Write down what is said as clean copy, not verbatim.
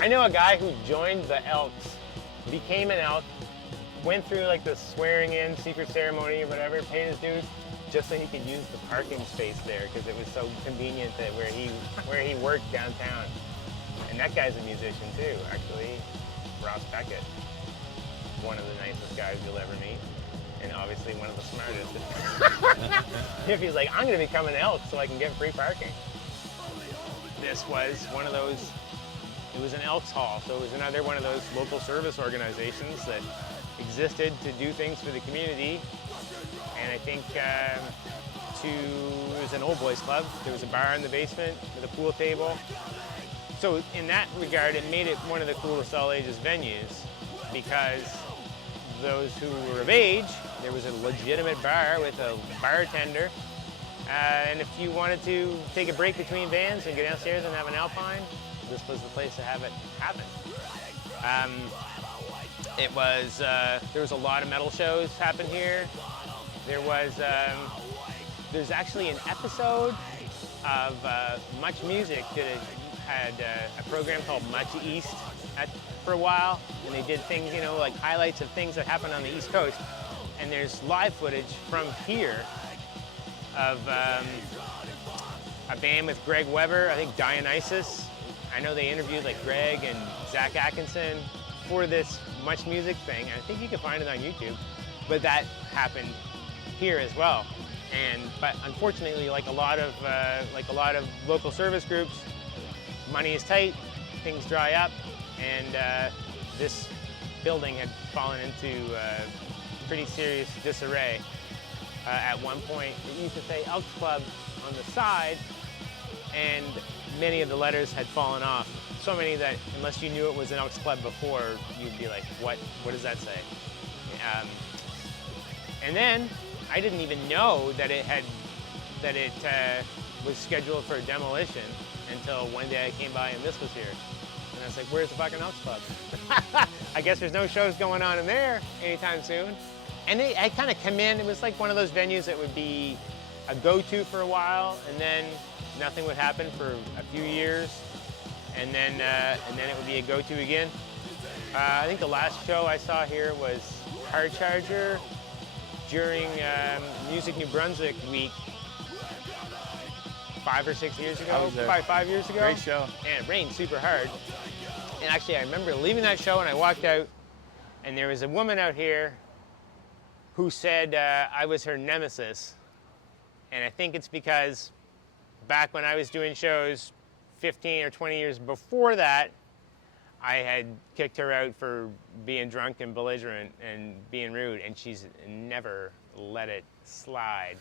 I know a guy who joined the Elks, became an Elk, went through like the swearing in secret ceremony or whatever, paid his dues, just so he could use the parking space there because it was so convenient that where he worked downtown. And that guy's a musician too, actually. Ross Beckett, one of the nicest guys you'll ever meet, and obviously one of the smartest. If he's like, I'm going to become an Elk so I can get free parking. This was one of those. It was an Elks Hall, so it was another one of those local service organizations that existed to do things for the community. And I think it was an old boys club. There was a bar in the basement with a pool table. So in that regard, it made it one of the coolest all ages venues because those who were of age, there was a legitimate bar with a bartender. And if you wanted to take a break between bands and go downstairs and have an Alpine, this was the place to have it happen. There was a lot of metal shows happen here. There's actually an episode of Much Music that had a program called Much East for a while, and they did things, like highlights of things that happened on the East Coast. And there's live footage from here of a band with Greg Weber, I think Dionysus. I know they interviewed like Greg and Zach Atkinson for this Much Music thing. I think you can find it on YouTube, but that happened here as well. But unfortunately, like a lot of local service groups, money is tight, things dry up, and this building had fallen into pretty serious disarray. At one point, it used to say Elks Club on the side, and many of the letters had fallen off. So many that unless you knew it was an Elks Club before, you'd be like, what does that say? And then I didn't even know that it was scheduled for demolition until one day I came by and this was here. And I was like, where's the fucking Elks Club? I guess there's no shows going on in there anytime soon. And I kind of come in, it was like one of those venues that would be a go-to for a while, and then nothing would happen for a few years, and then it would be a go-to again. I think the last show I saw here was Hard Charger during Music New Brunswick week 5 or 6 years ago. I was there. Probably 5 years ago. Great show. And it rained super hard. And actually, I remember leaving that show and I walked out, and there was a woman out here who said I was her nemesis. And I think it's because back when I was doing shows 15 or 20 years before that, I had kicked her out for being drunk and belligerent and being rude, and she's never let it slide.